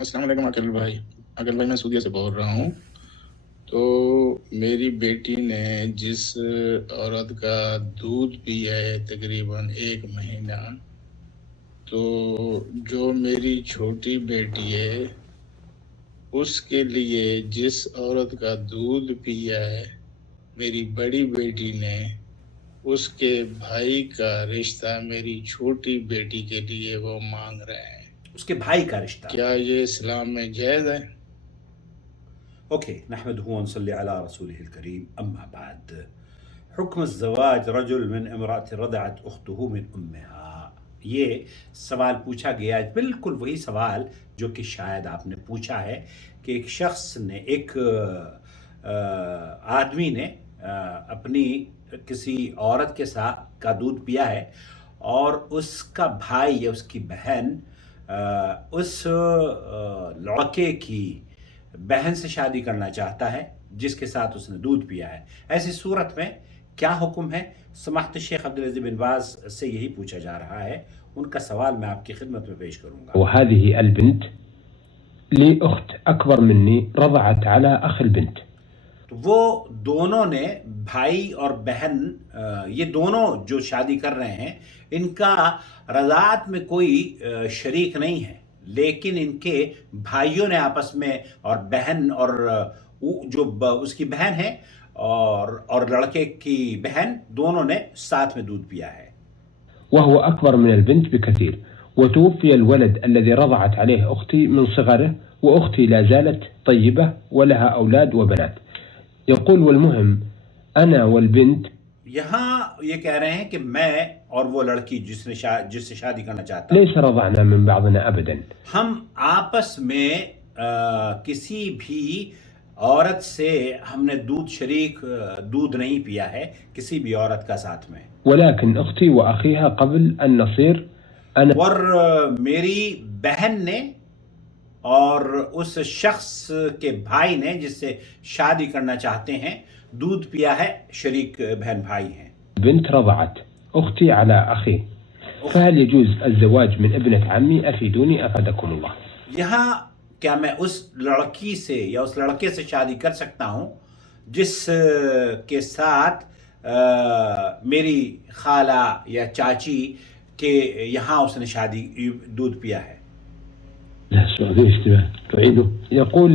السلام علیکم عقل بھائی. عقل بھائی میں سعودیہ سے بول رہا ہوں. تو میری بیٹی نے جس عورت کا دودھ پیا ہے تقریباً 1 مہینہ، تو جو میری چھوٹی بیٹی ہے اس کے لیے جس عورت کا دودھ پیا ہے میری بڑی بیٹی نے، اس کے بھائی کا رشتہ میری چھوٹی بیٹی کے لیے وہ مانگ رہے ہیں. اس کے بھائی کا رشتہ. کیا یہ اسلام میں جائز ہے؟ اوکے، نحمده ونصلي على رسوله الكريم، اما بعد. حکم الزواج رجل من امرأة رضعت اختہ من امها. یہ سوال پوچھا گیا ہے، بالکل وہی سوال جو کہ شاید آپ نے پوچھا ہے کہ ایک شخص نے، ایک آدمی نے اپنی کسی عورت کے ساتھ کا دودھ پیا ہے اور اس کا بھائی یا اس کی بہن اس لڑکے کی بہن سے شادی کرنا چاہتا ہے جس کے ساتھ اس نے دودھ پیا ہے. ایسی صورت میں کیا حکم ہے؟ سماحت الشیخ عبدالعزیز بن باز سے یہی پوچھا جا رہا ہے. ان کا سوال میں آپ کی خدمت میں پیش کروں گا. وهذه البنت لي أخت أكبر مني رضعت على أخ البنت. تو وہ دونوں نے، بھائی اور بہن، یہ دونوں جو شادی کر رہے ہیں ان کا رضاعت میں کوئی شریک نہیں ہے، لیکن ان کے بھائیوں نے آپس میں، اور بہن اور جو اس کی بہن ہے اور لڑکے کی بہن، دونوں نے ساتھ میں دودھ پیا ہے. وهو أكبر من البنت بكثير، وتوفي الولد الذي رضعت عليه أختي من صغره، وأختي لا زالت طيبة ولها أولاد وبنات. يقول والمهم أنا والبنت. یہاں یہ کہہ رہے ہیں کہ میں اور وہ لڑکی جس سے شادی کرنا چاہتا ليس رضعنا من بعضنا أبدا. ہم آپس میں کسی بھی عورت سے ہم نے دودھ نہیں پیا ہے، کسی بھی عورت کا ساتھ میں. ولكن أختي وأخيها قبل أن نصير أنا. اور میری بہن نے اور اس شخص کے بھائی نے جس سے شادی کرنا چاہتے ہیں دودھ پیا ہے، شریک بہن بھائی ہیں. بنت رضعت أختي على أخي، فهل يجوز الزواج من ابنة عمي؟ أفيدوني أفادكم الله. یہاں کیا میں اس لڑکی سے یا اس لڑکے سے شادی کر سکتا ہوں جس کے ساتھ میری خالہ یا چاچی کے یہاں اس نے دودھ پیا ہے؟ لا السؤال فيه اشتباه، تعيده. يقول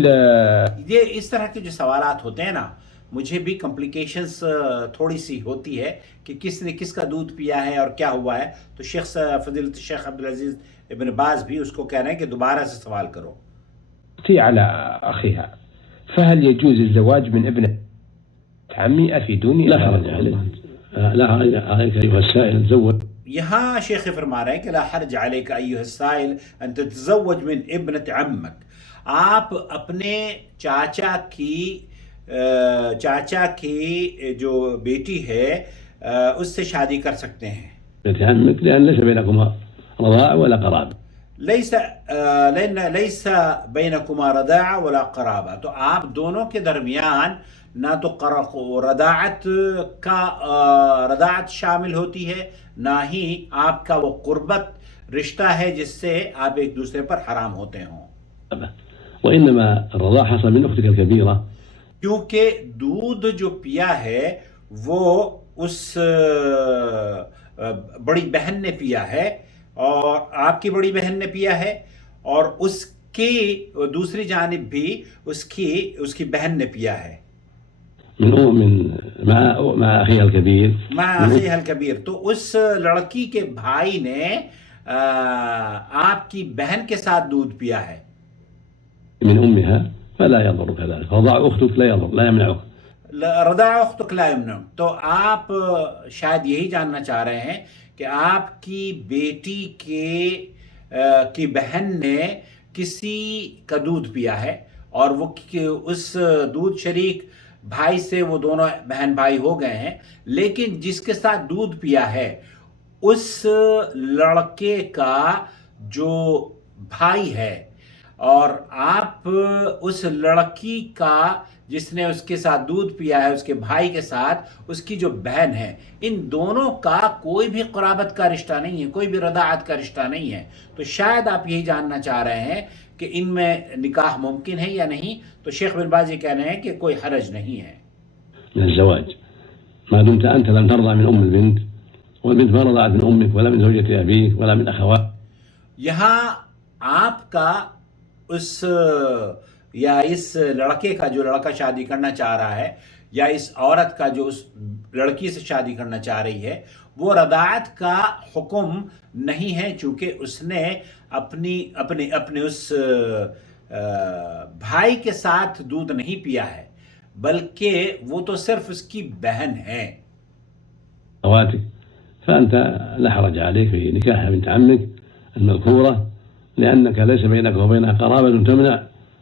یہ اس طرح کے جو سوالات ہوتے ہیں نا، مجھے بھی کمپلیکیشنز تھوڑی سی ہوتی ہے کہ کس نے کس کا دودھ پیا ہے اور کیا ہوا ہے. تو فضیلت الشیخ عبدالعزیز ابن باز بھی اس کو کہہ رہے ہیں کہ دوبارہ سے سوال کرو. أختي على أخيها، فهل يجوز الزواج من ابنة عمي؟ أفيدوني. لا حرج عليك، لا حرج عليك أيها السائل، تزوج. یہاں شیخ فرما رہے ہیں کہ لا حرج علیک ایھا السائل ان تتزوج من ابنت عمک. آپ اپنے چاچا کی جو بیٹی ہے اس سے شادی کر سکتے ہیں. ابنة عمك لأن ليس بينكما رضاعة ولا قرابة. لیس بینکما رضاعہ ولا قرابہ. تو آپ دونوں کے درمیان نہ تو رضاعت شامل ہوتی ہے، نہ ہی آپ کا وہ قربت رشتہ ہے جس سے آپ ایک دوسرے پر حرام ہوتے ہوں. وإنما الرضاعة حصل من أختك الكبيرة. کیونکہ دودھ جو پیا ہے وہ اس بڑی بہن نے پیا ہے، اور آپ کی بڑی بہن نے پیا ہے، اور اس کی دوسری جانب بھی اس کی بہن نے پیا ہے. مع أخيها الكبير. مع أخيها الكبير. تو اس لڑکی کے بھائی نے آپ کی بہن کے ساتھ دودھ پیا ہے. من أمها فلا يضر كذلك. رضاع أختك لا يضر، لا يمنعك. رضاع أختك لا يمنعك. تو آپ شاید یہی جاننا چاہ رہے ہیں کہ آپ کی بیٹی کی بہن نے کسی کا دودھ پیا ہے اور وہ اس دودھ شریک بھائی سے وہ دونوں بہن بھائی ہو گئے ہیں، لیکن جس کے ساتھ دودھ پیا ہے اس لڑکے کا جو بھائی ہے، اور آپ اس لڑکی کا جس نے اس کے ساتھ دودھ پیا ہے، اس کے بھائی کے ساتھ اس کی جو بہن ہے، ان دونوں کا کوئی بھی قرابت کا رشتہ نہیں ہے، کوئی بھی رضاعت کا رشتہ نہیں ہے. تو شاید آپ یہی جاننا چاہ رہے ہیں کہ ان میں نکاح ممکن ہے یا نہیں. تو شیخ بن باز یہ کہہ رہے ہیں کہ کوئی حرج نہیں ہے. من الزواج ما دمت أنت لم ترضى من أم البنت والبنت ما رضعت من أمك ولا من زوجة أبيك ولا من أخوات. یہاں آپ کا اس یا اس لڑکے کا جو لڑکا شادی کرنا چاہ رہا ہے، یا اس عورت کا جو اس لڑکی سے شادی کرنا چاہ رہی ہے، وہ رضاعت کا حکم نہیں ہے، چونکہ اس نے اپنے اس بھائی کے ساتھ دودھ نہیں پیا ہے، بلکہ وہ تو صرف اس کی بہن ہے. أخواتك فأنت لا حرج عليك في نكاح بنت عمك المذكورة لأنك ليس بينك وبينها قرابة تمنع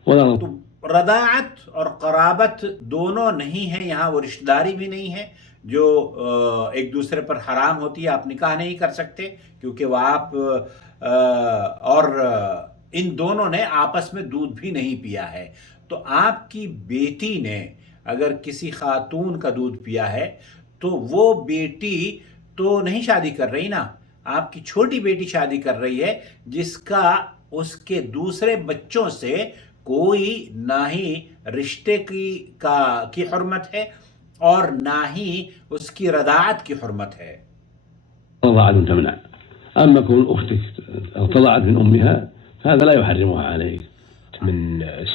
ولا. تو رضاعت اور قرابت دونوں نہیں ہیں یہاں، وہ رشتہ داری بھی نہیں ہے جو ایک دوسرے پر حرام ہوتی ہے. آپ نکاح نہیں کر سکتے کیونکہ وہ آپ اور ان دونوں نے آپس میں دودھ بھی نہیں پیا ہے. تو آپ کی بیٹی نے اگر کسی خاتون کا دودھ پیا ہے تو وہ بیٹی تو نہیں شادی کر رہی نا، آپ کی چھوٹی بیٹی شادی کر رہی ہے جس کا اس کے دوسرے بچوں سے کوئی نہ ہی رشتے کی حرمت ہے اور نہ ہی اس کی رضاعت کی حرمت ہے. رضاعة تمنع. أما كون أختك ارتضعت من أمها فهذا لا يحرمها عليك. من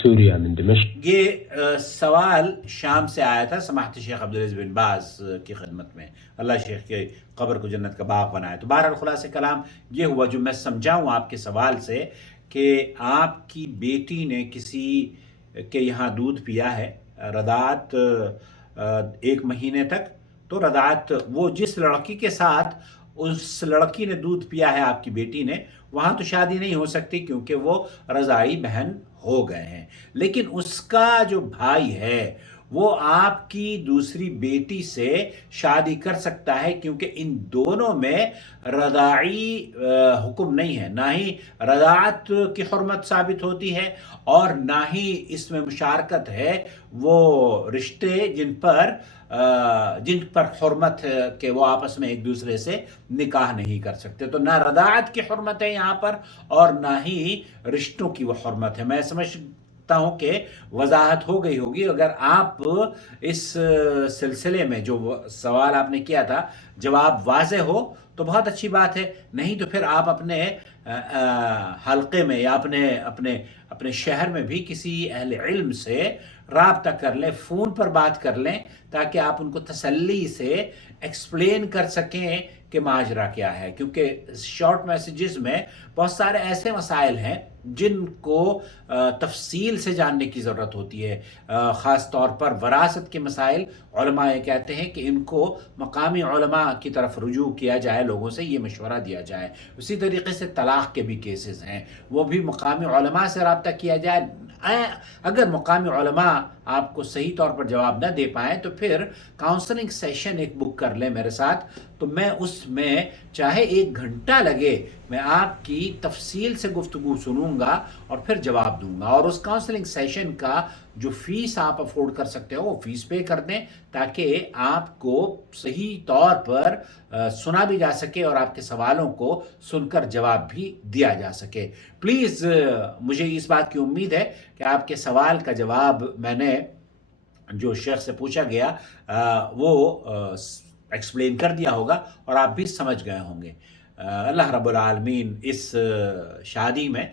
سوريا من دمشق. یہ سوال شام سے آیا تھا سماحت شیخ عبدالعزیز بن باز کی خدمت میں، اللہ شیخ کے قبر کو جنت کا باغ بنائے. تو بہرحال خلاصہ کلام یہ ہوا جو میں سمجھاؤں آپ کے سوال سے کہ آپ کی بیٹی نے کسی کے یہاں دودھ پیا ہے رضاعت 1 مہینے تک، تو رضاعت وہ جس لڑکی کے ساتھ اس لڑکی نے دودھ پیا ہے آپ کی بیٹی نے، وہاں تو شادی نہیں ہو سکتی کیونکہ وہ رضاعی بہن ہو گئے ہیں. لیکن اس کا جو بھائی ہے وہ آپ کی دوسری بیٹی سے شادی کر سکتا ہے کیونکہ ان دونوں میں رضاعی حکم نہیں ہے، نہ ہی رضاعت کی حرمت ثابت ہوتی ہے اور نہ ہی اس میں مشارکت ہے وہ رشتے جن پر حرمت ہے کہ وہ آپس میں ایک دوسرے سے نکاح نہیں کر سکتے. تو نہ رضاعت کی حرمت ہے یہاں پر اور نہ ہی رشتوں کی وہ حرمت ہے. میں سمجھتا ہوں کہ وضاحت ہو گئی ہوگی. اگر آپ اس سلسلے میں جو سوال آپ نے کیا تھا جواب واضح ہو تو بہت اچھی بات ہے، نہیں تو پھر آپ اپنے حلقے میں یا اپنے شہر میں بھی کسی اہل علم سے رابطہ کر لیں، فون پر بات کر لیں تاکہ آپ ان کو تسلی سے ایکسپلین کر سکیں کہ ماجرا کیا ہے. کیونکہ شارٹ میسیجز میں بہت سارے ایسے مسائل ہیں جن کو تفصیل سے جاننے کی ضرورت ہوتی ہے. خاص طور پر وراثت کے مسائل علماء یہ کہتے ہیں کہ ان کو مقامی علماء کی طرف رجوع کیا جائے، لوگوں سے یہ مشورہ دیا جائے. اسی طریقے سے طلاق کے بھی کیسز ہیں، وہ بھی مقامی علماء سے رابطہ کیا جائے. اگر مقامی علماء آپ کو صحیح طور پر جواب نہ دے پائیں تو پھر کاؤنسلنگ سیشن ایک بک کر لیں میرے ساتھ، تو میں اس میں چاہے 1 گھنٹہ لگے میں آپ کی تفصیل سے گفتگو سنوں گا اور پھر جواب دوں گا. اور اس کاؤنسلنگ سیشن کا جو فیس آپ افورڈ کر سکتے ہو وہ فیس پے کر دیں تاکہ آپ کو صحیح طور پر سنا بھی جا سکے اور آپ کے سوالوں کو سن کر جواب بھی دیا جا سکے. پلیز مجھے اس بات کی امید ہے کہ آپ کے سوال کا جواب میں نے جو شیخ سے پوچھا گیا وہ ایکسپلین کر دیا ہوگا اور آپ بھی سمجھ گئے ہوں گے. اللہ رب العالمین اس شادی میں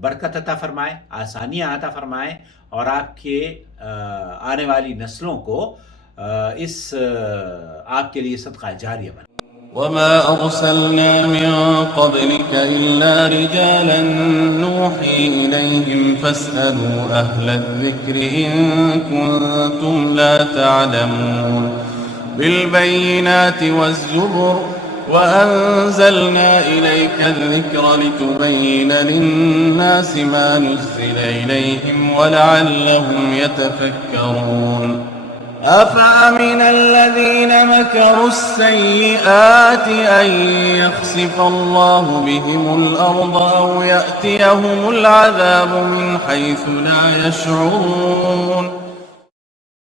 برکت عطا فرمائے، آسانیاں عطا فرمائے اور آپ کے آنے والی نسلوں کو اس آپ کے لیے صدقہ جاریہ بنائے. وما أرسلنا من قبلك إلا رجالا نوحي إليهم فاسألوا أهل الذكر إن كنتم لا تعلمون. بالبينات والزبر وأنزلنا إليك الذكر لتبين للناس ما نزل إليهم ولعلهم يتفكرون. أفأمن الذين مكروا السيئات أن يخسف الله بهم الأرض أو يأتيهم العذاب من حيث لا يشعرون.